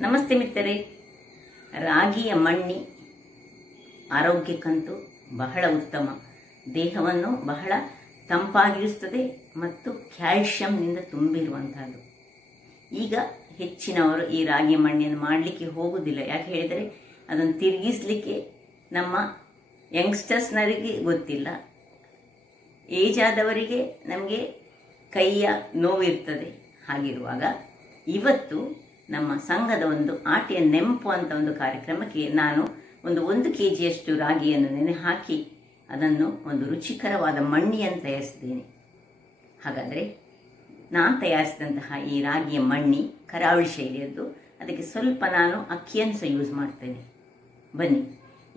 ನಮಸ್ತೆ ಮಿತ್ರರೇ. ರಾಗಿಯ ಮಣ್ಣಿ ಆರೋಗ್ಯಕ್ಕಂತೂ ಬಹಳ ಉತ್ತಮ, ದೇಹವನ್ನು ಬಹಳ ತಂಪಾಗಿರಿಸುತ್ತದೆ ಮತ್ತು ಕ್ಯಾಲ್ಶಿಯಂನಿಂದ ತುಂಬಿರುವಂತಹದ್ದು. ಈಗ ಹೆಚ್ಚಿನವರು ಈ ರಾಗಿ ಮಣ್ಣಿಯನ್ನು ಮಾಡಲಿಕ್ಕೆ ಹೋಗುವುದಿಲ್ಲ. ಯಾಕೆ ಹೇಳಿದರೆ ಅದನ್ನು ತಿರುಗಿಸಲಿಕ್ಕೆ ನಮ್ಮ ಯಂಗ್ಸ್ಟರ್ಸ್ನರಿಗೆ ಗೊತ್ತಿಲ್ಲ. ಏಜ್ ಆದವರಿಗೆ ನಮಗೆ ಕೈಯ ನೋವಿರ್ತದೆ. ಹಾಗಿರುವಾಗ ಇವತ್ತು ನಮ್ಮ ಸಂಘದ ಒಂದು ಆಟಿಯ ನೆಂಪು ಅಂತ ಒಂದು ಕಾರ್ಯಕ್ರಮಕ್ಕೆ ನಾನು ಒಂದು ಕೆಜಿಯಷ್ಟು ರಾಗಿಯನ್ನು ನೆನೆ ಹಾಕಿ ಅದನ್ನು ಒಂದು ರುಚಿಕರವಾದ ಮಣ್ಣಿಯನ್ನು ತಯಾರಿಸಿದ್ದೇನೆ. ಹಾಗಾದರೆ ನಾನು ತಯಾರಿಸಿದಂತಹ ಈ ರಾಗಿಯ ಮಣ್ಣಿ ಕರಾವಳಿ ಶೈಲಿಯದ್ದು. ಅದಕ್ಕೆ ಸ್ವಲ್ಪ ನಾನು ಅಕ್ಕಿಯನ್ನು ಸಹ ಯೂಸ್ ಮಾಡ್ತೇನೆ. ಬನ್ನಿ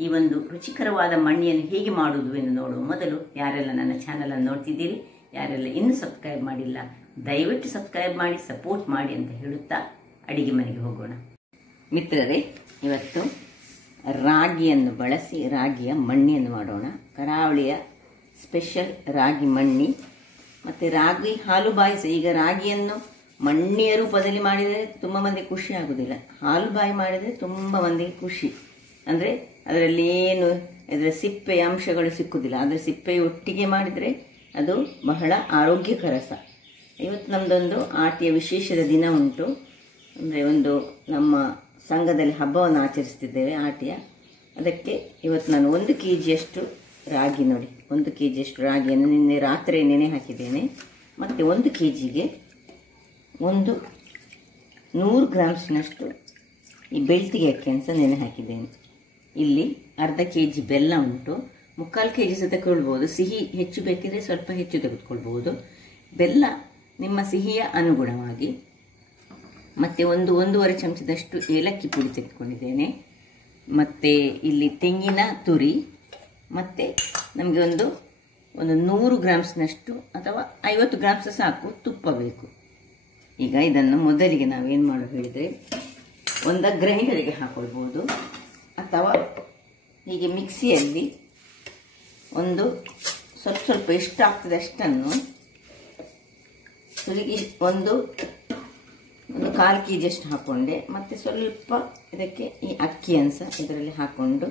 ಈ ಒಂದು ರುಚಿಕರವಾದ ಮಣ್ಣಿಯನ್ನು ಹೇಗೆ ಮಾಡುವುದು ಎಂದು ನೋಡುವ ಮೊದಲು ಯಾರೆಲ್ಲ ನನ್ನ ಚಾನಲನ್ನು ನೋಡ್ತಿದ್ದೀರಿ, ಯಾರೆಲ್ಲ ಇನ್ನೂ ಸಬ್ಸ್ಕ್ರೈಬ್ ಮಾಡಿಲ್ಲ, ದಯವಿಟ್ಟು ಸಬ್ಸ್ಕ್ರೈಬ್ ಮಾಡಿ, ಸಪೋರ್ಟ್ ಮಾಡಿ ಅಂತ ಹೇಳುತ್ತಾ ಅಡಿಗೆ ಮನೆಗೆ ಹೋಗೋಣ. ಮಿತ್ರರೇ, ಇವತ್ತು ರಾಗಿಯನ್ನು ಬಳಸಿ ರಾಗಿಯ ಮಣ್ಣಿಯನ್ನು ಮಾಡೋಣ. ಕರಾವಳಿಯ ಸ್ಪೆಷಲ್ ರಾಗಿ ಮಣ್ಣಿ ಮತ್ತು ರಾಗಿ ಹಾಲು ಬಾಯಿ. ಈಗ ರಾಗಿಯನ್ನು ಮಣ್ಣಿಯ ರೂಪದಲ್ಲಿ ಮಾಡಿದರೆ ತುಂಬ ಮಂದಿ ಖುಷಿ ಆಗುವುದಿಲ್ಲ, ಹಾಲು ಬಾಯಿ ಮಾಡಿದರೆ ತುಂಬ ಮಂದಿಗೆ ಖುಷಿ. ಅಂದರೆ ಅದರಲ್ಲಿ ಏನು ಇದರ ಸಿಪ್ಪೆಯ ಅಂಶಗಳು ಸಿಕ್ಕುವುದಿಲ್ಲ, ಆದರೆ ಸಿಪ್ಪೆಯ ಒಟ್ಟಿಗೆ ಮಾಡಿದರೆ ಅದು ಬಹಳ ಆರೋಗ್ಯಕರ ಸಹ. ಇವತ್ತು ನಮ್ಮದೊಂದು ಆಟಿಯ ವಿಶೇಷದ ದಿನ ಉಂಟು. ಅಂದರೆ ನಮ್ಮ ಸಂಘದಲ್ಲಿ ಹಬ್ಬವನ್ನು ಆಚರಿಸ್ತಿದ್ದೇವೆ ಆಟಿಯ. ಅದಕ್ಕೆ ಇವತ್ತು ನಾನು 1 ಕೆಜಿಯಷ್ಟು ರಾಗಿ, ನೋಡಿ 1 ಕೆಜಿಯಷ್ಟು ರಾಗಿಯನ್ನು ನಿನ್ನೆ ರಾತ್ರಿ ನೆನೆ ಹಾಕಿದ್ದೇನೆ. ಮತ್ತು 1 ಕೆಜಿಗೆ 100 ಗ್ರಾಮ್ಸ್ನಷ್ಟು ಈ ಬೆಳ್ತಿಗೆ ಅಕ್ಕಿಯನ್ನು ಸಹ ನೆನೆ ಹಾಕಿದ್ದೇನೆ. ಇಲ್ಲಿ ಅರ್ಧ ಕೆಜಿ ಬೆಲ್ಲ ಉಂಟು, 3/4 ಕೆಜಿ ಸಹ ತಗೊಳ್ಬೋದು. ಸಿಹಿ ಹೆಚ್ಚು ಬೇಕಿದ್ರೆ ಸ್ವಲ್ಪ ಹೆಚ್ಚು ತೆಗೆದುಕೊಳ್ಬೋದು, ಬೆಲ್ಲ ನಿಮ್ಮ ಸಿಹಿಯ ಅನುಗುಣವಾಗಿ. ಮತ್ತು 1-1.5 ಚಮಚದಷ್ಟು ಏಲಕ್ಕಿ ಪುಡಿ ತೆಗೆದುಕೊಂಡಿದ್ದೇನೆ. ಮತ್ತು ಇಲ್ಲಿ ತೆಂಗಿನ ತುರಿ, ಮತ್ತು ನಮಗೆ ಒಂದು 100 ಗ್ರಾಮ್ಸ್ನಷ್ಟು ಅಥವಾ 50 ಗ್ರಾಮ್ಸ್ ಸಾಕು ತುಪ್ಪ ಬೇಕು. ಈಗ ಇದನ್ನು ಮೊದಲಿಗೆ ನಾವೇನು ಮಾಡೋ ಹೇಳಿದರೆ ಒಂದು ಗ್ರೈಂಡರಿಗೆ ಹಾಕೊಳ್ಬೋದು, ಅಥವಾ ಹೀಗೆ ಮಿಕ್ಸಿಯಲ್ಲಿ ಸ್ವಲ್ಪ ಎಷ್ಟು ಆಗ್ತದೆ ಅಷ್ಟನ್ನು ಸುಲಿಗೆ 1/4 ಕೆಜಿಯಷ್ಟು ಹಾಕ್ಕೊಂಡೆ. ಮತ್ತು ಸ್ವಲ್ಪ ಇದಕ್ಕೆ ಈ ಅಕ್ಕಿಯನ್ನು ಸಹ ಇದರಲ್ಲಿ ಹಾಕ್ಕೊಂಡು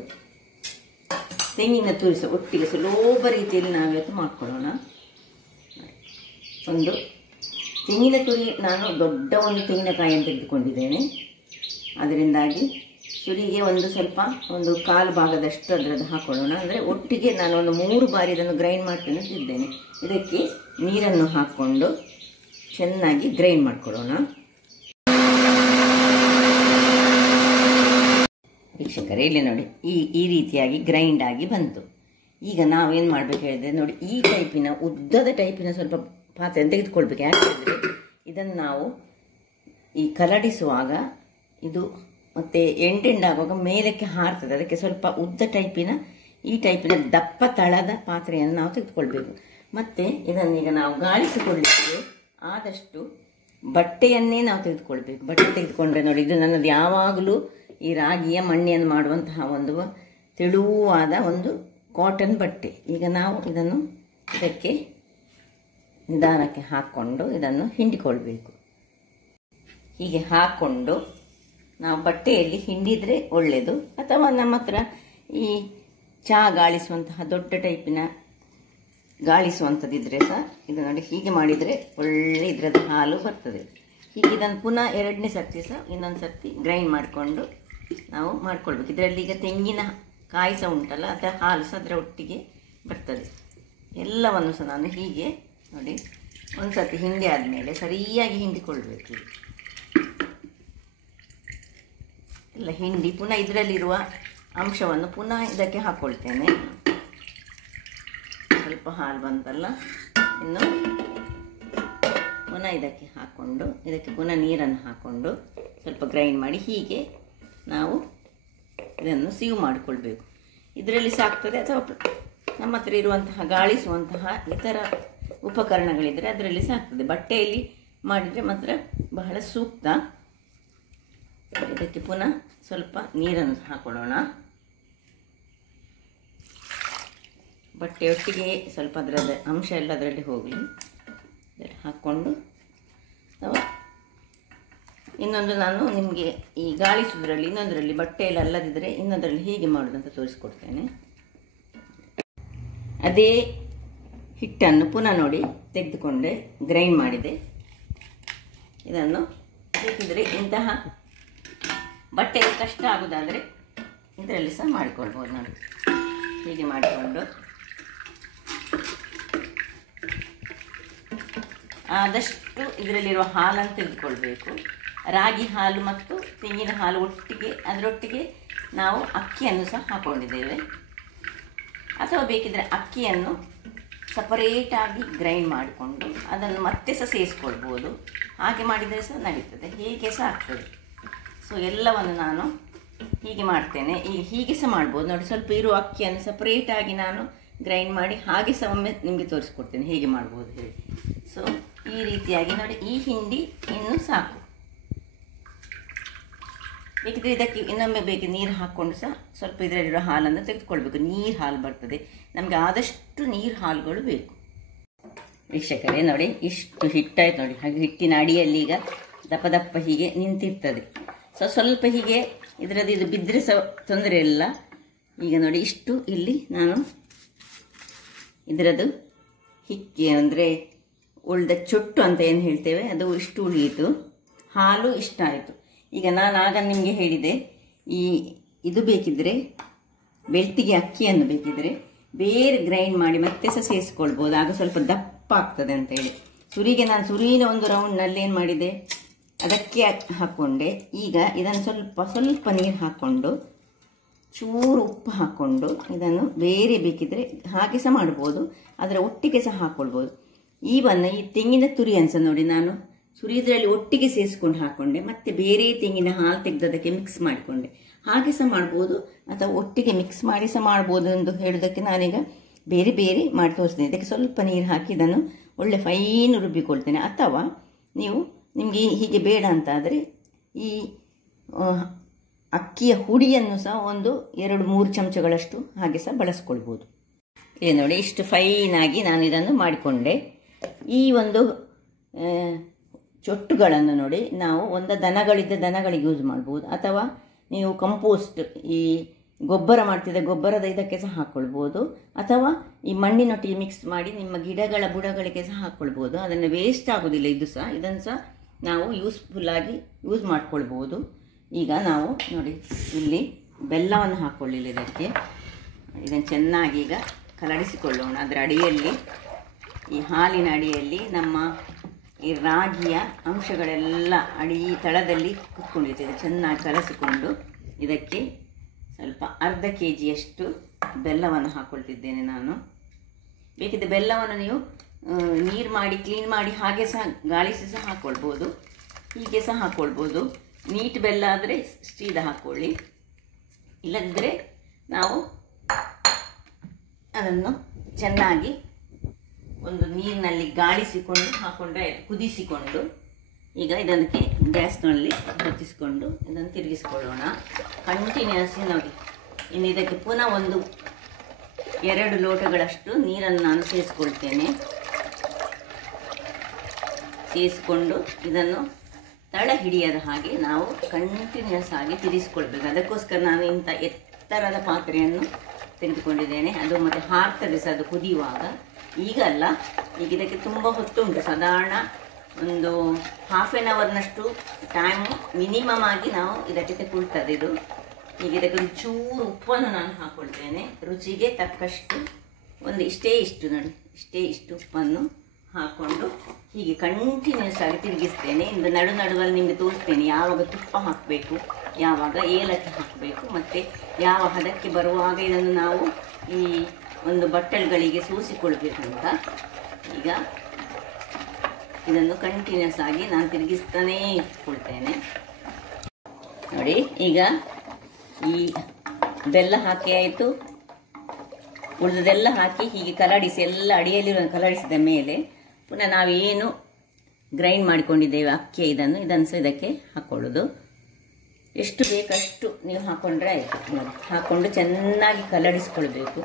ತೆಂಗಿನ ತುರಿ ಸಹ ಒಟ್ಟಿಗೆ ಸುಲಭ ರೀತಿಯಲ್ಲಿ ನಾವಿವತ್ತು ಮಾಡ್ಕೊಳ್ಳೋಣ. ತೆಂಗಿನ ತುರಿ ನಾನು ದೊಡ್ಡ ಒಂದು ತೆಂಗಿನಕಾಯಿಯನ್ನು ತೆಗೆದುಕೊಂಡಿದ್ದೇನೆ. ಅದರಿಂದಾಗಿ ತುರಿಗೆ ಸ್ವಲ್ಪ 1/4 ಭಾಗದಷ್ಟು ಅದರದ್ದು ಹಾಕೊಳ್ಳೋಣ. ಅಂದರೆ ಒಟ್ಟಿಗೆ ನಾನು 3 ಬಾರಿ ಇದನ್ನು ಗ್ರೈಂಡ್ ಮಾಡ್ತೇನೆ ಅಂತಿದ್ದೇನೆ. ಇದಕ್ಕೆ ನೀರನ್ನು ಹಾಕ್ಕೊಂಡು ಚೆನ್ನಾಗಿ ಗ್ರೈಂಡ್ ಮಾಡ್ಕೊಳ್ಳೋಣ. ವೀಕ್ಷಕರೇ, ಇಲ್ಲಿ ನೋಡಿ ಈ ರೀತಿಯಾಗಿ ಗ್ರೈಂಡ್ ಆಗಿ ಬಂತು. ಈಗ ನಾವೇನು ಮಾಡಬೇಕು ಹೇಳಿದ್ರೆ ನೋಡಿ, ಈ ಟೈಪಿನ ಉದ್ದದ ಟೈಪಿನ ಸ್ವಲ್ಪ ಪಾತ್ರೆಯನ್ನು ತೆಗೆದುಕೊಳ್ಬೇಕು. ಯಾಕೆಂದರೆ ಇದನ್ನು ನಾವು ಈ ಕಲಡಿಸುವಾಗ ಇದು ಮತ್ತೆ ಎಂಡಾಗುವಾಗ ಮೇಲಕ್ಕೆ ಹಾರ್ತದೆ. ಅದಕ್ಕೆ ಸ್ವಲ್ಪ ಉದ್ದ ಟೈಪಿನ ಈ ಟೈಪಿನ ದಪ್ಪ ತಳದ ಪಾತ್ರೆಯನ್ನು ನಾವು ತೆಗೆದುಕೊಳ್ಬೇಕು. ಮತ್ತು ಇದನ್ನೀಗ ನಾವು ಗಾಳಿಸಿಕೊಳ್ಳಿಕ್ಕೆ ಆದಷ್ಟು ಬಟ್ಟೆಯನ್ನೇ ನಾವು ತೆಗೆದುಕೊಳ್ಬೇಕು. ಬಟ್ಟೆ ತೆಗೆದುಕೊಂಡ್ರೆ ನೋಡಿ, ಇದು ನನ್ನದು ಯಾವಾಗಲೂ ಈ ರಾಗಿಯ ಮಣ್ಣಿಯನ್ನು ಮಾಡುವಂತಹ ಒಂದು ತೆಳುವಾದ ಒಂದು ಕಾಟನ್ ಬಟ್ಟೆ. ಈಗ ನಾವು ಇದನ್ನು ಇದಕ್ಕೆ ನಿಧಾನಕ್ಕೆ ಹಾಕ್ಕೊಂಡು ಇದನ್ನು ಹಿಂಡಿಕೊಳ್ಬೇಕು. ಹೀಗೆ ಹಾಕ್ಕೊಂಡು ನಾವು ಬಟ್ಟೆಯಲ್ಲಿ ಹಿಂಡಿದರೆ ಒಳ್ಳೆಯದು, ಅಥವಾ ನಮ್ಮ ಹತ್ರ ಈ ಚಹಾ ಗಾಳಿಸುವಂತಹ ದೊಡ್ಡ ಟೈಪಿನ ಗಾಳಿಸುವಂಥದ್ದಿದ್ರೆ ಸಹ ಇದು ನೋಡಿ ಹೀಗೆ ಮಾಡಿದರೆ ಒಳ್ಳೆ ಇದರದ್ದು ಹಾಲು ಬರ್ತದೆ. ಹೀಗೆ ಇದನ್ನು ಪುನಃ 2ನೇ ಸರ್ತಿ ಸಹ ಇನ್ನೊಂದು ಸರ್ತಿ ಗ್ರೈಂಡ್ ಮಾಡಿಕೊಂಡು ನಾವು ಮಾಡ್ಕೊಳ್ಬೇಕು. ಇದರಲ್ಲಿ ಈಗ ತೆಂಗಿನ ಕಾಯಿ ಸಹ ಉಂಟಲ್ಲ, ಅಥವಾ ಹಾಲು ಸಹ ಅದರ ಒಟ್ಟಿಗೆ ಬರ್ತದೆ. ಎಲ್ಲವನ್ನು ಸಹ ನಾನು ಹೀಗೆ ನೋಡಿ ಒಂದು ಸರ್ತಿ ಹಿಂಡಿ ಆದಮೇಲೆ ಸರಿಯಾಗಿ ಹಿಂಡಿಕೊಳ್ಬೇಕು. ಎಲ್ಲ ಹಿಂಡಿ ಪುನಃ ಇದರಲ್ಲಿರುವ ಅಂಶವನ್ನು ಪುನಃ ಇದಕ್ಕೆ ಹಾಕ್ಕೊಳ್ತೇನೆ. ಸ್ವಲ್ಪ ಹಾಲು ಬಂತಲ್ಲ, ಇನ್ನು ಪುನಃ ಇದಕ್ಕೆ ಹಾಕ್ಕೊಂಡು ಇದಕ್ಕೆ ಪುನಃ ನೀರನ್ನು ಹಾಕ್ಕೊಂಡು ಸ್ವಲ್ಪ ಗ್ರೈಂಡ್ ಮಾಡಿ ಹೀಗೆ ನಾವು ಇದನ್ನು ಸೀವ್ ಮಾಡಿಕೊಳ್ಬೇಕು. ಇದರಲ್ಲಿ ಸಾಕ್ತದೆ, ಅಥವಾ ನಮ್ಮ ಹತ್ರ ಇರುವಂತಹ ಗಾಳಿಸುವಂತಹ ಇತರ ಉಪಕರಣಗಳಿದ್ದರೆ ಅದರಲ್ಲಿ ಸಾಕ್ತದೆ. ಬಟ್ಟೆಯಲ್ಲಿ ಮಾಡಿದರೆ ಮಾತ್ರ ಬಹಳ ಸೂಕ್ತ. ಇದಕ್ಕೆ ಪುನಃ ಸ್ವಲ್ಪ ನೀರನ್ನು ಹಾಕೊಳ್ಳೋಣ. ಬಟ್ಟೆಯೊಟ್ಟಿಗೆ ಸ್ವಲ್ಪ ಅದರದ್ದು ಅಂಶ ಎಲ್ಲ ಅದರಲ್ಲಿ ಹೋಗಲಿ ಹಾಕ್ಕೊಂಡು ನಾವು ಇನ್ನೊಂದು ನಾನು ನಿಮಗೆ ಈ ಗಾಳಿಸುವುದರಲ್ಲಿ ಇನ್ನೊಂದರಲ್ಲಿ ಬಟ್ಟೆಯಲ್ಲಿ ಅಲ್ಲದಿದ್ದರೆ ಇನ್ನೊಂದರಲ್ಲಿ ಹೇಗೆ ಮಾಡೋದಂತ ತೋರಿಸ್ಕೊಡ್ತೇನೆ. ಅದೇ ಹಿಟ್ಟನ್ನು ಪುನಃ ನೋಡಿ ತೆಗೆದುಕೊಂಡೆ, ಗ್ರೈಂಡ್ ಮಾಡಿದೆ. ಇದನ್ನು ಬೇಕಿದ್ರೆ ಇಂತಹ ಬಟ್ಟೆಯಲ್ಲಿ ಕಷ್ಟ ಆಗುವುದಾದರೆ ಇದರಲ್ಲಿ ಸಹ ಮಾಡಿಕೊಳ್ಬೋದು ನೋಡಿ. ಹೀಗೆ ಮಾಡಿಕೊಂಡು ಆದಷ್ಟು ಇದರಲ್ಲಿರುವ ಹಾಲನ್ನು ತೆಗೆದುಕೊಳ್ಬೇಕು. ರಾಗಿ ಹಾಲು ಮತ್ತು ತೆಂಗಿನ ಹಾಲು ಒಟ್ಟಿಗೆ, ಅದರೊಟ್ಟಿಗೆ ನಾವು ಅಕ್ಕಿಯನ್ನು ಸಹ ಹಾಕ್ಕೊಂಡಿದ್ದೇವೆ. ಅಥವಾ ಬೇಕಿದ್ರೆ ಅಕ್ಕಿಯನ್ನು ಸಪರೇಟಾಗಿ ಗ್ರೈಂಡ್ ಮಾಡಿಕೊಂಡು ಅದನ್ನು ಮತ್ತೆ ಸಹ ಸೇರಿಸ್ಕೊಳ್ಬೋದು. ಹಾಗೆ ಮಾಡಿದರೆ ಸಹ ನಡೀತದೆ, ಹೇಗೆ ಸಹ ಆಗ್ತದೆ. ಸೊ ಎಲ್ಲವನ್ನು ನಾನು ಹೀಗೆ ಮಾಡ್ತೇನೆ. ಈಗ ಹೀಗೆ ಸಹ ಮಾಡ್ಬೋದು ನೋಡಿ. ಸ್ವಲ್ಪ ಇರುವ ಅಕ್ಕಿಯನ್ನು ಸಪರೇಟಾಗಿ ನಾನು ಗ್ರೈಂಡ್ ಮಾಡಿ ಹಾಗೆ ಸಹ ಒಮ್ಮೆ ನಿಮಗೆ ತೋರಿಸ್ಕೊಡ್ತೇನೆ ಹೇಗೆ ಮಾಡ್ಬೋದು ಹೇಳಿ. ಸೊ ಈ ರೀತಿಯಾಗಿ ನೋಡಿ, ಈ ಹಿಂಡಿ ಇನ್ನು ಸಾಕು. ಬೇಕಿದ್ರೆ ಇದಕ್ಕೆ ಇನ್ನೊಮ್ಮೆ ಬೇಕಿದ್ರೆ ನೀರು ಹಾಕ್ಕೊಂಡು ಸಹ ಸ್ವಲ್ಪ ಇದರಲ್ಲಿರೋ ಹಾಲನ್ನು ತೆಗೆದುಕೊಳ್ಬೇಕು. ನೀರು ಹಾಲು ಬರ್ತದೆ, ನಮಗೆ ಆದಷ್ಟು ನೀರು ಹಾಲುಗಳು ಬೇಕು. ವೀಕ್ಷಕರೇ ನೋಡಿ, ಇಷ್ಟು ಹಿಟ್ಟಾಯ್ತು ನೋಡಿ. ಹಾಗೆ ಹಿಟ್ಟಿನ ಅಡಿಯಲ್ಲಿ ಈಗ ದಪ್ಪ ದಪ್ಪ ಹೀಗೆ ನಿಂತಿರ್ತದೆ. ಸ್ವಲ್ಪ ಹೀಗೆ ಇದರದ್ದು ಇದು ಬಿದ್ದರೆ ಸಹ ತೊಂದರೆ ಇಲ್ಲ. ಈಗ ನೋಡಿ ಇಷ್ಟು ಇಲ್ಲಿ ನಾನು ಇದರದ್ದು ಹಿಕ್ಕಿ ಅಂದರೆ ಉಳ್ದ ಚೊಟ್ಟು ಅಂತ ಏನು ಹೇಳ್ತೇವೆ ಅದು ಇಷ್ಟು ಉಳಿಯಿತು. ಹಾಲು ಇಷ್ಟ ಆಯಿತು. ಈಗ ನಾನು ಆಗ ನಿಮಗೆ ಹೇಳಿದೆ, ಇದು ಬೇಕಿದ್ದರೆ ಬೆಳ್ತಿಗೆ ಅಕ್ಕಿಯನ್ನು ಬೇಕಿದ್ರೆ ಬೇರೆ ಗ್ರೈಂಡ್ ಮಾಡಿ ಮತ್ತೆ ಸಹ ಸೇರಿಸ್ಕೊಳ್ಬೋದು, ಆಗ ಸ್ವಲ್ಪ ದಪ್ಪ ಆಗ್ತದೆ ಅಂತೇಳಿ. ಸುರಿಗೆ ನಾನು ಸುರಿನ ಒಂದು ರೌಂಡ್ನಲ್ಲಿ ಏನು ಮಾಡಿದೆ, ಅದಕ್ಕೆ ಹಾಕ್ಕೊಂಡೆ. ಈಗ ಇದನ್ನು ಸ್ವಲ್ಪ ನೀರು ಹಾಕ್ಕೊಂಡು ಚೂರು ಉಪ್ಪು ಹಾಕ್ಕೊಂಡು ಇದನ್ನು ಬೇರೆ ಬೇಕಿದ್ರೆ ಹಾಗೆ ಸಹ ಮಾಡ್ಬೋದು, ಅದರ ಒಟ್ಟಿಗೆ ಸಹ ಹಾಕ್ಕೊಳ್ಬೋದು. ಈ ತೆಂಗಿನ ತುರಿಯನ್ನು ಸಹ ನೋಡಿ ನಾನು ಸುರಿಯೋದ್ರಲ್ಲಿ ಒಟ್ಟಿಗೆ ಸೇರಿಸ್ಕೊಂಡು ಹಾಕ್ಕೊಂಡೆ. ಮತ್ತೆ ಬೇರೆ ತೆಂಗಿನ ಹಾಲು ತೆಗೆದು ಅದಕ್ಕೆ ಮಿಕ್ಸ್ ಮಾಡಿಕೊಂಡೆ. ಹಾಗೆ ಸಹ ಮಾಡ್ಬೋದು, ಅಥವಾ ಒಟ್ಟಿಗೆ ಮಿಕ್ಸ್ ಮಾಡಿ ಸಹ ಮಾಡ್ಬೋದು ಎಂದು ಹೇಳೋದಕ್ಕೆ ನಾನೀಗ ಬೇರೆ ಬೇರೆ ಮಾಡಿ ತೋರಿಸ್ತೇನೆ. ಇದಕ್ಕೆ ಸ್ವಲ್ಪ ನೀರು ಹಾಕಿ ಇದನ್ನು ಒಳ್ಳೆ ಫೈನ್ ರುಬ್ಬಿಕೊಳ್ತೇನೆ. ಅಥವಾ ನಿಮಗೆ ಹೀಗೆ ಬೇಡ ಅಂತಾದರೆ ಈ ಅಕ್ಕಿಯ ಹುಡಿಯನ್ನು ಸಹ ಒಂದು 2-3 ಚಮಚಗಳಷ್ಟು ಹಾಗೆ ಸಹ ಬಳಸ್ಕೊಳ್ಬೋದು. ಇದೆ ನೋಡಿ, ಇಷ್ಟು ಫೈನಾಗಿ ನಾನು ಇದನ್ನು ಮಾಡಿಕೊಂಡೆ. ಈ ಒಂದು ಚೊಟ್ಟುಗಳನ್ನು ನೋಡಿ ನಾವು ದನಗಳಿದ್ದ ದನಗಳಿಗೆ ಯೂಸ್ ಮಾಡ್ಬೋದು, ಅಥವಾ ನೀವು ಕಂಪೋಸ್ಟ್ ಈ ಗೊಬ್ಬರ ಮಾಡ್ತಿದ್ದ ಗೊಬ್ಬರದ ಇದಕ್ಕೆ ಸಹ ಹಾಕ್ಕೊಳ್ಬೋದು, ಅಥವಾ ಈ ಮಣ್ಣಿನೊಟ್ಟಿಗೆ ಮಿಕ್ಸ್ ಮಾಡಿ ನಿಮ್ಮ ಗಿಡಗಳ ಬುಡಗಳಿಗೆ ಸಹ ಹಾಕ್ಕೊಳ್ಬೋದು. ಅದನ್ನು ವೇಸ್ಟ್ ಆಗೋದಿಲ್ಲ. ಇದನ್ನು ಸಹ ನಾವು ಯೂಸ್ಫುಲ್ಲಾಗಿ ಯೂಸ್ ಮಾಡ್ಕೊಳ್ಬೋದು. ಈಗ ನಾವು ನೋಡಿ ಇಲ್ಲಿ ಬೆಲ್ಲವನ್ನು ಹಾಕ್ಕೊಳ್ಳಿಲ್ಲ ಇದಕ್ಕೆ. ಇದನ್ನು ಚೆನ್ನಾಗಿ ಈಗ ಕಲಡಿಸಿಕೊಳ್ಳೋಣ. ಅದರ ಅಡಿಯಲ್ಲಿ, ಈ ಹಾಲಿನ ಅಡಿಯಲ್ಲಿ ನಮ್ಮ ಈ ರಾಗಿಯ ಅಂಶಗಳೆಲ್ಲ ತಳದಲ್ಲಿ ಕುತ್ಕೊಂಡಿರ್ತದೆ. ಚೆನ್ನಾಗಿ ಕಲಸಿಕೊಂಡು ಇದಕ್ಕೆ ಸ್ವಲ್ಪ ಅರ್ಧ kg ಬೆಲ್ಲವನ್ನು ಹಾಕ್ಕೊಳ್ತಿದ್ದೇನೆ ನಾನು. ಬೇಕಿದ್ದರೆ ಬೆಲ್ಲವನ್ನು ನೀವು ನೀರು ಮಾಡಿ ಕ್ಲೀನ್ ಮಾಡಿ ಹಾಗೆ ಸಹ ಗಾಳಿಸಿ ಸಹ ಹಾಕ್ಕೊಳ್ಬೋದು, ಹೀಗೆ ಸಹ ಹಾಕ್ಕೊಳ್ಬೋದು. ನೀಟ್ ಬೆಲ್ಲ ಆದರೆ ಸೀದಾ ಹಾಕ್ಕೊಳ್ಳಿ, ಇಲ್ಲದಿದ್ದರೆ ನಾವು ಅದನ್ನು ಚೆನ್ನಾಗಿ ಒಂದು ನೀರಿನಲ್ಲಿ ಗಾಳಿಸಿಕೊಂಡು ಹಾಕ್ಕೊಂಡ್ರೆ ಕುದಿಸಿಕೊಂಡು ಈಗ ಇದಕ್ಕೆ ಗ್ಯಾಸ್ನಲ್ಲಿ ಹೊತ್ತಿಸಿಕೊಂಡು ಇದನ್ನು ತಿರುಗಿಸಿಕೊಳ್ಳೋಣ ಕಂಟಿನ್ಯೂಸ್ ನೋಡಿ. ಇನ್ನು ಇದಕ್ಕೆ ಪುನಃ 1-2 ಲೋಟಗಳಷ್ಟು ನೀರನ್ನು ನಾನು ಸೇರಿಸ್ಕೊಳ್ತೇನೆ. ಸೇರಿಸ್ಕೊಂಡು ಇದನ್ನು ತಳ ಹಿಡಿಯದ ಹಾಗೆ ನಾವು ಕಂಟಿನ್ಯೂಸ್ ಆಗಿ ತಿರುಗಿಸ್ಕೊಳ್ಬೇಕು. ಅದಕ್ಕೋಸ್ಕರ ನಾನು ಇಂಥ ಎತ್ತರದ ಪಾತ್ರೆಯನ್ನು ತೆಗೆದುಕೊಂಡಿದ್ದೇನೆ. ಅದು ಮತ್ತು ಹಾರ್ತದೆ ಸಹ ಅದು ಕುದಿಯುವಾಗ. ಈಗ ಅಲ್ಲ, ಈಗ ಇದಕ್ಕೆ ತುಂಬ ಹೊತ್ತುಂಟು. ಸಾಧಾರಣ ಒಂದು ½ an hourನಷ್ಟು ಟೈಮು ಮಿನಿಮಮ್ ಆಗಿ ನಾವು ಇದಕ್ಕೆ ತಗೊಳ್ತದೆ ಇದು. ಈಗ ಇದಕ್ಕೆ ಒಂದು ಚೂರು ಉಪ್ಪನ್ನು ನಾನು ಹಾಕ್ಕೊಳ್ತೇನೆ, ರುಚಿಗೆ ತಕ್ಕಷ್ಟು. ಇಷ್ಟು ನೋಡಿ, ಇಷ್ಟು ಉಪ್ಪನ್ನು ಹಾಕ್ಕೊಂಡು ಹೀಗೆ ಕಂಟಿನ್ಯೂಸ್ ಆಗಿ ತಿರುಗಿಸ್ತೇನೆ. ಇಂದು ನಡುವಲ್ಲಿ ನಿಮಗೆ ತೋರಿಸ್ತೇನೆ ಯಾವಾಗ ತುಪ್ಪ ಹಾಕಬೇಕು, ಯಾವಾಗ ಏಲಕ್ಕಿ ಹಾಕಬೇಕು, ಮತ್ತು ಯಾವ ಹದಕ್ಕೆ ಬರುವಾಗ ಇದನ್ನು ನಾವು ಈ ಒಂದು ಬಟ್ಟಲುಗಳಿಗೆ ಸೋಸಿಕೊಳ್ಬೇಕಂತ. ಈಗ ಇದನ್ನು ಕಂಟಿನ್ಯೂಸ್ ಆಗಿ ನಾನು ತಿರುಗಿಸ್ತಾನೇ ಇಟ್ಕೊಳ್ತೇನೆ ನೋಡಿ. ಈಗ ಈ ಬೆಲ್ಲ ಹಾಕಿ ಆಯಿತು, ಉಳಿದದೆಲ್ಲ ಹಾಕಿ ಹೀಗೆ ಕಲಡಿಸಿ ಎಲ್ಲ ಅಡಿಯಲ್ಲಿರೋ ಕಲಡಿಸಿದ ಮೇಲೆ ಪುನಃ ನಾವೇನು ಗ್ರೈಂಡ್ ಮಾಡಿಕೊಂಡಿದ್ದೇವೆ ಅಕ್ಕಿ, ಇದನ್ನು ಸಹ ಇದಕ್ಕೆ ಹಾಕ್ಕೊಳ್ಳೋದು. ಎಷ್ಟು ಬೇಕಷ್ಟು ನೀವು ಹಾಕ್ಕೊಂಡ್ರೆ ಆಯಿತು. ಹಾಕ್ಕೊಂಡು ಚೆನ್ನಾಗಿ ಕಲಡಿಸ್ಕೊಳ್ಬೇಕು.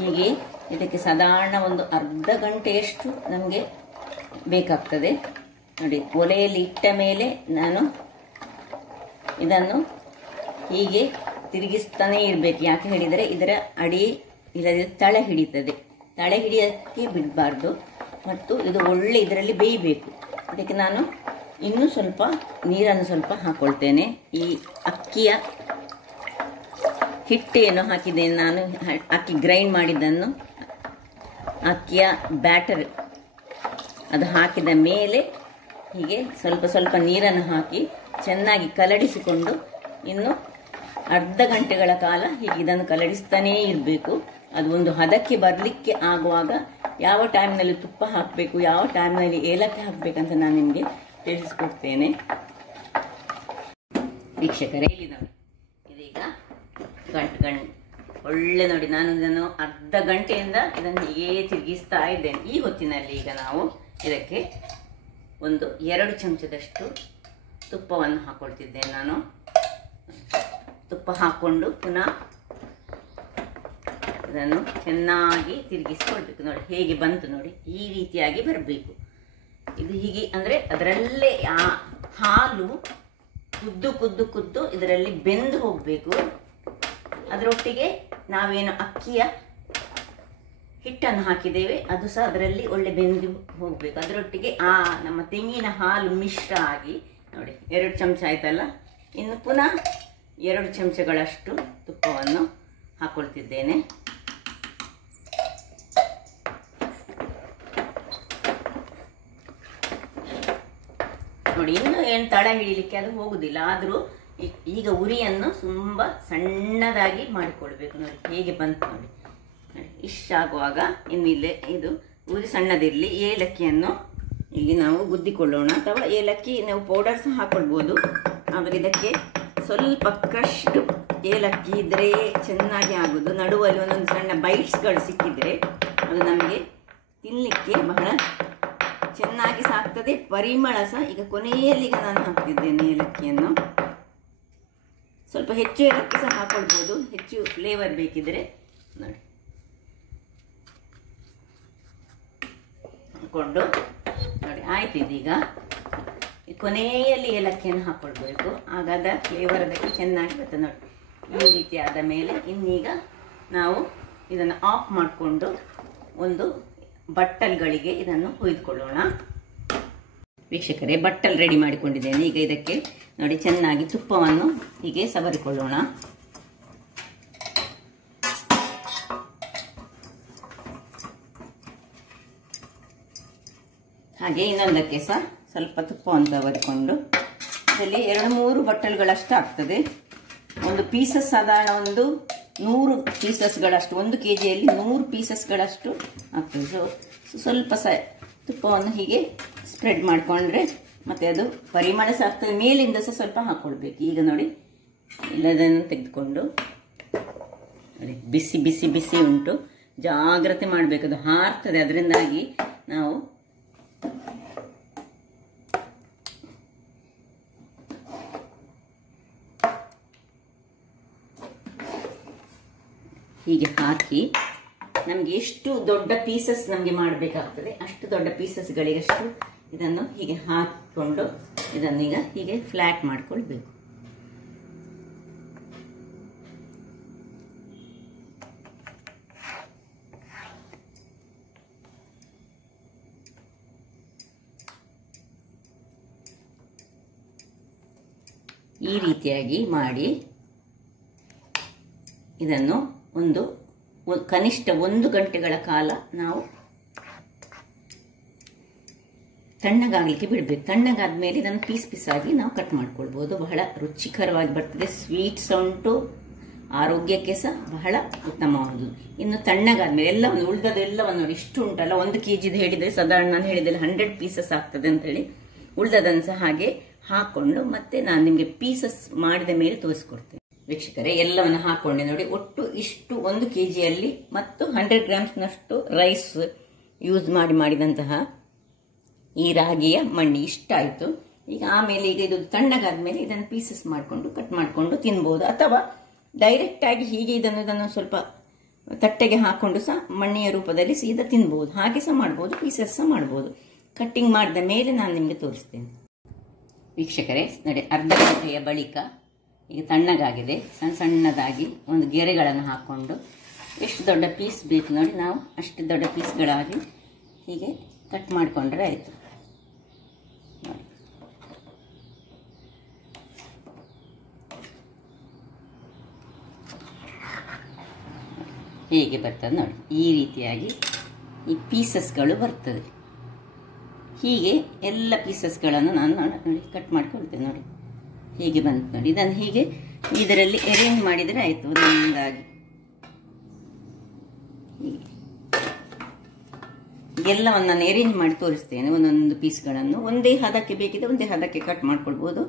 ಹೀಗೆ ಇದಕ್ಕೆ ಸಾಧಾರಣ ಒಂದು ಅರ್ಧ ಗಂಟೆಯಷ್ಟು ನಮಗೆ ಬೇಕಾಗ್ತದೆ ನೋಡಿ. ಒಲೆಯಲ್ಲಿ ಇಟ್ಟ ಮೇಲೆ ನಾನು ಇದನ್ನು ಹೀಗೆ ತಿರುಗಿಸ್ತಾನೇ ಇರಬೇಕು. ಯಾಕೆ ಹೇಳಿದರೆ ಇದರ ಅಡಿ ಇಲ್ಲದೆ ತಳ ಹಿಡಿತದೆ. ತಳ ಹಿಡಿಯೋಕ್ಕೆ ಬಿಡಬಾರ್ದು ಮತ್ತು ಇದು ಒಳ್ಳೆ ಇದರಲ್ಲಿ ಬೇಯಬೇಕು. ಅದಕ್ಕೆ ನಾನು ಇನ್ನೂ ಸ್ವಲ್ಪ ನೀರನ್ನು ಸ್ವಲ್ಪ ಹಾಕ್ಕೊಳ್ತೇನೆ. ಈ ಅಕ್ಕಿಯ ಹಿಟ್ಟೇನು ಹಾಕಿದ್ದೇನೆ ನಾನು, ಅಕ್ಕಿ ಗ್ರೈಂಡ್ ಮಾಡಿದ್ದನ್ನು, ಅಕ್ಕಿಯ ಬ್ಯಾಟರ್ ಅದು ಹಾಕಿದ ಮೇಲೆ ಹೀಗೆ ಸ್ವಲ್ಪ ಸ್ವಲ್ಪ ನೀರನ್ನು ಹಾಕಿ ಚೆನ್ನಾಗಿ ಕಲಡಿಸಿಕೊಂಡು ಇನ್ನು ಅರ್ಧ ಗಂಟೆಗಳ ಕಾಲ ಹೀಗೆ ಇದನ್ನು ಕಲಡಿಸ್ತಾನೇ ಇರಬೇಕು. ಅದು ಒಂದು ಹದಕ್ಕೆ ಬರಲಿಕ್ಕೆ ಆಗುವಾಗ ಯಾವ ಟೈಮ್ನಲ್ಲಿ ತುಪ್ಪ ಹಾಕಬೇಕು, ಯಾವ ಟೈಮ್ನಲ್ಲಿ ಏಲಕ್ಕಿ ಹಾಕಬೇಕಂತ ನಾನು ನಿಮಗೆ ತಿಳಿಸ್ಕೊಡ್ತೇನೆ. ವೀಕ್ಷಕರೇ, ಇಲ್ಲಿ ನೋಡಿ ಇದೀಗ ಗಂಟು ಒಳ್ಳೆ ನೋಡಿ, ನಾನು ಇದನ್ನು ಅರ್ಧ ಗಂಟೆಯಿಂದ ಇದನ್ನು ಹೀಗೆ ತಿರುಗಿಸ್ತಾ ಇದ್ದೇನೆ. ಈ ಹೊತ್ತಿನಲ್ಲಿ ಈಗ ನಾವು ಇದಕ್ಕೆ ಒಂದು 2 ಚಮಚದಷ್ಟು ತುಪ್ಪವನ್ನು ಹಾಕೊಳ್ತಿದ್ದೇನೆ. ನಾನು ತುಪ್ಪ ಹಾಕ್ಕೊಂಡು ಪುನಃ ಇದನ್ನು ಚೆನ್ನಾಗಿ ತಿರುಗಿಸ್ಕೊಳ್ಬೇಕು. ನೋಡಿ ಹೇಗೆ ಬಂತು ನೋಡಿ, ಈ ರೀತಿಯಾಗಿ ಬರಬೇಕು. ಇದು ಹೀಗೆ ಅಂದರೆ ಅದರಲ್ಲೇ ಆ ಹಾಲು ಕುದ್ದು ಕುದ್ದು ಕುದ್ದು ಇದರಲ್ಲಿ ಬೆಂದು ಹೋಗಬೇಕು. ಅದರೊಟ್ಟಿಗೆ ನಾವೇನು ಅಕ್ಕಿಯ ಹಿಟ್ಟನ್ನು ಹಾಕಿದ್ದೇವೆ ಅದು ಸಹ ಅದರಲ್ಲಿ ಒಳ್ಳೆ ಬೆಂದು ಹೋಗಬೇಕು. ಅದರೊಟ್ಟಿಗೆ ಆ ನಮ್ಮ ತೆಂಗಿನ ಹಾಲು ಮಿಶ್ರ ಆಗಿ ನೋಡಿ 2 ಚಮಚ ಆಯ್ತಲ್ಲ. ಇನ್ನು ಪುನಃ 2 ಚಮಚಗಳಷ್ಟು ತುಪ್ಪವನ್ನು ಹಾಕೊಳ್ತಿದ್ದೇನೆ. ನೋಡಿ, ಇನ್ನು ಏನು ತಡ ಹಿಡಿಲಿಕ್ಕೆ ಅದು ಹೋಗುದಿಲ್ಲ. ಆದರೂ ಈಗ ಉರಿಯನ್ನು ತುಂಬ ಸಣ್ಣದಾಗಿ ಮಾಡಿಕೊಳ್ಬೇಕು. ನೋಡಿ ಹೇಗೆ ಬಂತು ನೋಡಿ, ಇಷ್ಟಾಗುವಾಗ ಇನ್ನಿಲ್ಲೇ ಇದು ಉರಿ ಸಣ್ಣದಿರಲಿ. ಏಲಕ್ಕಿಯನ್ನು ಇಲ್ಲಿ ನಾವು ಗುದ್ದಿಕೊಳ್ಳೋಣ, ಅಥವಾ ಏಲಕ್ಕಿ ನಾವು ಪೌಡರ್ ಸಹ ಹಾಕೊಳ್ಬೋದು. ಆದರೆ ಇದಕ್ಕೆ ಸ್ವಲ್ಪ ಕ್ರಶ್ಡ್ ಏಲಕ್ಕಿ ಇದ್ದರೆ ಚೆನ್ನಾಗಿ ಆಗೋದು. ನಡುವಲ್ಲಿ ಒಂದೊಂದು ಸಣ್ಣ ಬೈಟ್ಸ್ಗಳು ಸಿಕ್ಕಿದರೆ ಅದು ನಮಗೆ ತಿನ್ನಲಿಕ್ಕೆ ಬಹಳ ಚೆನ್ನಾಗಿ ಸಾಕ್ತದೆ. ಪರಿಮಳ ಸಹ. ಈಗ ಕೊನೆಯಲ್ಲಿ ಈಗ ನಾನು ಹಾಕ್ತಿದ್ದೇನೆ ಏಲಕ್ಕಿಯನ್ನು. ಸ್ವಲ್ಪ ಹೆಚ್ಚು ಏಲಕ್ಕಿ ಸಹ ಹಾಕೊಳ್ಬೋದು, ಹೆಚ್ಚು ಫ್ಲೇವರ್ ಬೇಕಿದ್ರೆ. ನೋಡಿ ಹಾಕ್ಕೊಂಡು ನೋಡಿ ಆಯ್ತು. ಇದೀಗ ಕೊನೆಯಲ್ಲಿ ಏಲಕ್ಕಿಯನ್ನು ಹಾಕ್ಕೊಳ್ಬೇಕು, ಆಗಾದ ಫ್ಲೇವರ್ ಅದಕ್ಕೆ ಚೆನ್ನಾಗಿ ಬರ್ತದೆ. ನೋಡಿ ಈ ರೀತಿ ಆದ ಮೇಲೆ ಇನ್ನೀಗ ನಾವು ಇದನ್ನು ಆಫ್ ಮಾಡಿಕೊಂಡು ಒಂದು ಬಟ್ಟಲ್ಗಳಿಗೆ ಇದನ್ನು ಹೊಯ್ದುಕೊಳ್ಳೋಣ. ವೀಕ್ಷಕರೇ, ಬಟ್ಟಲ್ ರೆಡಿ ಮಾಡಿಕೊಂಡಿದ್ದೇನೆ. ಈಗ ಇದಕ್ಕೆ ನೋಡಿ ಚೆನ್ನಾಗಿ ತುಪ್ಪವನ್ನು ಹೀಗೆ ಸವರಿಕೊಳ್ಳೋಣ. ಹಾಗೆ ಇನ್ನೊಂದಕ್ಕೆ ಸಹ ಸ್ವಲ್ಪ ತುಪ್ಪವನ್ನು ಸವರಿಕೊಂಡು ಇದರಲ್ಲಿ 2-3 ಬಟ್ಟಲ್ಗಳಷ್ಟು ಆಗ್ತದೆ. ಒಂದು ಪೀಸಸ್ ಸಾಧಾರಣ ಒಂದು 100 ಪೀಸಸ್ಗಳಷ್ಟು, 1 kgಯಲ್ಲಿ 100 ಪೀಸಸ್ಗಳಷ್ಟು ಆಗ್ತದೆ. ಸೊ ಸ್ವಲ್ಪ ತುಪ್ಪವನ್ನು ಹೀಗೆ ಸ್ಪ್ರೆಡ್ ಮಾಡಿಕೊಂಡ್ರೆ ಮತ್ತೆ ಅದು ಪರಿಮಳ ಸಹ ಆಗ್ತದೆ. ಮೇಲಿಂದ ಸಹ ಸ್ವಲ್ಪ ಹಾಕ್ಕೊಳ್ಬೇಕು. ಈಗ ನೋಡಿ ಎಲ್ಲದನ್ನು ತೆಗೆದುಕೊಂಡು ನೋಡಿ ಬಿಸಿ ಬಿಸಿ ಬಿಸಿ ಉಂಟು, ಜಾಗ್ರತೆ ಮಾಡಬೇಕು, ಅದು ಹಾರ್ತದೆ. ಅದರಿಂದಾಗಿ ನಾವು ಹೀಗೆ ಹಾಕಿ ನಮಗೆ ಎಷ್ಟು ದೊಡ್ಡ ಪೀಸಸ್ ನಮಗೆ ಮಾಡಬೇಕಾಗ್ತದೆ ಅಷ್ಟು ದೊಡ್ಡ ಪೀಸಸ್ಗಳಿಗಷ್ಟು ಇದನ್ನು ಹೀಗೆ ಹಾಕಿಕೊಂಡು ಇದನ್ನೀಗ ಹೀಗೆ ಫ್ಲಾಟ್ ಮಾಡಿಕೊಳ್ಬೇಕು. ಈ ರೀತಿಯಾಗಿ ಮಾಡಿ ಇದನ್ನು ಕನಿಷ್ಠ 1 ಗಂಟೆಗಳ ಕಾಲ ನಾವು ತಣ್ಣಗಾಗಲಿಕ್ಕೆ ಬಿಡಬೇಕು. ತಣ್ಣಗಾದ ಮೇಲೆ ಇದನ್ನು ಪೀಸ್ ಪೀಸಾಗಿ ನಾವು ಕಟ್ ಮಾಡ್ಕೊಳ್ಬೋದು. ಬಹಳ ರುಚಿಕರವಾಗಿ ಬರ್ತದೆ. ಸ್ವೀಟ್ ಸಹ ಉಂಟು, ಆರೋಗ್ಯಕ್ಕೆ ಸಹ ಬಹಳ ಉತ್ತಮವಾದುದು. ಇನ್ನು ತಣ್ಣಗಾದ ಮೇಲೆ ಎಲ್ಲವನ್ನು ಉಳಿದದೆಲ್ಲವನ್ನು ನೋಡಿ ಇಷ್ಟು ಉಂಟಲ್ಲ, 1 kg ಹೇಳಿದರೆ ಸಾಧಾರಣ ನಾನು ಹೇಳಿದಲ್ಲಿ 100 ಪೀಸಸ್ ಆಗ್ತದೆ ಅಂತೇಳಿ ಉಳಿದದನ್ನು ಸಹ ಹಾಗೆ ಹಾಕೊಂಡು ಮತ್ತೆ ನಾನು ನಿಮಗೆ ಪೀಸಸ್ ಮಾಡಿದ ಮೇಲೆ ತೋರಿಸ್ಕೊಡ್ತೇನೆ. ವೀಕ್ಷಕರೇ, ಎಲ್ಲವನ್ನು ಹಾಕೊಂಡೆ ನೋಡಿ. ಒಟ್ಟು ಇಷ್ಟು 1 kgಯಲ್ಲಿ ಮತ್ತು 100 ಗ್ರಾಮ್ಸ್ನಷ್ಟು ರೈಸ್ ಯೂಸ್ ಮಾಡಿದಂತಹ ಈ ರಾಗಿಯ ಮಣ್ಣಿ ಇಷ್ಟಾಯಿತು. ಈಗ ಆಮೇಲೆ ಈಗ ಇದು ತಣ್ಣಗಾದ ಮೇಲೆ ಇದನ್ನು ಪೀಸಸ್ ಮಾಡಿಕೊಂಡು ಕಟ್ ಮಾಡಿಕೊಂಡು ತಿನ್ಬೋದು, ಅಥವಾ ಡೈರೆಕ್ಟ್ ಆಗಿ ಹೀಗೆ ಇದನ್ನು ಸ್ವಲ್ಪ ತಟ್ಟೆಗೆ ಹಾಕೊಂಡು ಸಹ ಮಣ್ಣಿಯ ರೂಪದಲ್ಲಿ ಸೀದಾ ತಿನ್ಬಹುದು. ಹಾಗೆ ಸಹ ಮಾಡ್ಬೋದು, ಪೀಸಸ್ ಸಹ ಮಾಡ್ಬೋದು. ಕಟ್ಟಿಂಗ್ ಮಾಡಿದ ಮೇಲೆ ನಾನು ನಿಮಗೆ ತೋರಿಸ್ತೇನೆ. ವೀಕ್ಷಕರೇ, ನೋಡಿ ಅರ್ಧ ಗಂಟೆಯ ಬಳಿಕ ಈಗ ತಣ್ಣಗಾಗಿದೆ. ಸಣ್ಣ ಸಣ್ಣದಾಗಿ ಒಂದು ಗೆರೆಗಳನ್ನು ಹಾಕ್ಕೊಂಡು ಎಷ್ಟು ದೊಡ್ಡ ಪೀಸ್ ಬೇಕು ನೋಡಿ, ನಾವು ಅಷ್ಟು ದೊಡ್ಡ ಪೀಸ್ಗಳಾಗಿ ಹೀಗೆ ಕಟ್ ಮಾಡಿಕೊಂಡ್ರೆ ಆಯಿತು. ನೋಡಿ, ಹೇಗೆ ಬರ್ತದೆ ನೋಡಿ, ಈ ರೀತಿಯಾಗಿ ಈ ಪೀಸಸ್ಗಳು ಬರ್ತದೆ. ಹೀಗೆ ಎಲ್ಲ ಪೀಸಸ್ಗಳನ್ನು ನಾನು ನೋಡಿ ಕಟ್ ಮಾಡ್ಕೊಳ್ತೇನೆ. ನೋಡಿ ಹೀಗೆ ಬಂತು ನೋಡಿ. ಇದನ್ನು ಹೀಗೆ ಇದರಲ್ಲಿ ಅರೇಂಜ್ ಮಾಡಿದರೆ ಆಯಿತು ಒಂದೊಂದಾಗಿ. ಹೀಗೆ ಎಲ್ಲವನ್ನು ನಾನು ಅರೇಂಜ್ ಮಾಡಿ ತೋರಿಸ್ತೇನೆ. ಒಂದೊಂದು ಪೀಸ್ಗಳನ್ನು ಒಂದೇ ಹದಕ್ಕೆ ಬೇಕಿದೆ ಒಂದೇ ಹದಕ್ಕೆ ಕಟ್ ಮಾಡ್ಕೊಳ್ಬೋದು,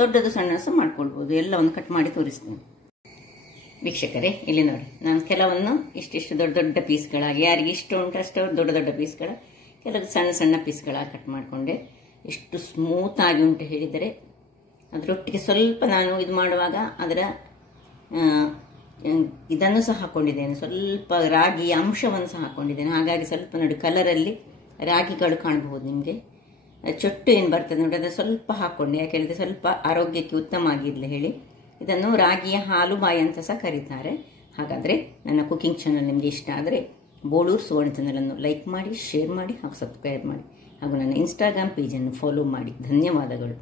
ದೊಡ್ಡದು ಸಣ್ಣ ಸಹ ಮಾಡ್ಕೊಳ್ಬೋದು. ಎಲ್ಲವನ್ನು ಕಟ್ ಮಾಡಿ ತೋರಿಸ್ತೇನೆ. ವೀಕ್ಷಕರೇ, ಇಲ್ಲಿ ನೋಡಿ, ನಾನು ಕೆಲವನ್ನು ಇಷ್ಟಿಷ್ಟು ದೊಡ್ಡ ದೊಡ್ಡ ಪೀಸ್ಗಳಾಗಿ, ಯಾರಿಗೆ ಇಷ್ಟ ಉಂಟು ಅಷ್ಟು ದೊಡ್ಡ ದೊಡ್ಡ ಪೀಸ್ಗಳ, ಕೆಲವು ಸಣ್ಣ ಸಣ್ಣ ಪೀಸ್ಗಳಾಗಿ ಕಟ್ ಮಾಡಿಕೊಂಡೆ. ಎಷ್ಟು ಸ್ಮೂತಾಗಿ ಉಂಟು ಹೇಳಿದರೆ, ಅದರೊಟ್ಟಿಗೆ ಸ್ವಲ್ಪ ನಾನು ಇದು ಮಾಡುವಾಗ ಅದರ ಇದನ್ನು ಸಹ ಹಾಕ್ಕೊಂಡಿದ್ದೇನೆ, ಸ್ವಲ್ಪ ರಾಗಿ ಅಂಶವನ್ನು ಸಹ ಹಾಕ್ಕೊಂಡಿದ್ದೇನೆ. ಹಾಗಾಗಿ ಸ್ವಲ್ಪ ನೋಡಿ ಕಲರಲ್ಲಿ ರಾಗಿಗಳು ಕಾಣಬಹುದು ನಿಮಗೆ. ಚೊಟ್ಟು ಏನು ಬರ್ತದೆ ನೋಡಿ, ಅದು ಸ್ವಲ್ಪ ಹಾಕ್ಕೊಂಡೆ. ಯಾಕೆ ಹೇಳಿದ್ರೆ ಸ್ವಲ್ಪ ಆರೋಗ್ಯಕ್ಕೆ ಉತ್ತಮ ಆಗಿರಲಿ ಹೇಳಿ. ಇದನ್ನು ರಾಗಿಯ ಹಾಲುಬಾಯಿ ಅಂತ ಸಹ ಕರೀತಾರೆ. ಹಾಗಾದರೆ ನನ್ನ ಕುಕಿಂಗ್ ಚಾನಲ್ ನಿಮಗೆ ಇಷ್ಟ ಆದರೆ ಬೋಳೂರು ಸುವರ್ಣ ಚಾನಲನ್ನು ಲೈಕ್ ಮಾಡಿ, ಶೇರ್ ಮಾಡಿ ಹಾಗೂ ಸಬ್ಸ್ಕ್ರೈಬ್ ಮಾಡಿ ಹಾಗೂ ನನ್ನ ಇನ್ಸ್ಟಾಗ್ರಾಮ್ ಪೇಜನ್ನು ಫಾಲೋ ಮಾಡಿ. ಧನ್ಯವಾದಗಳು.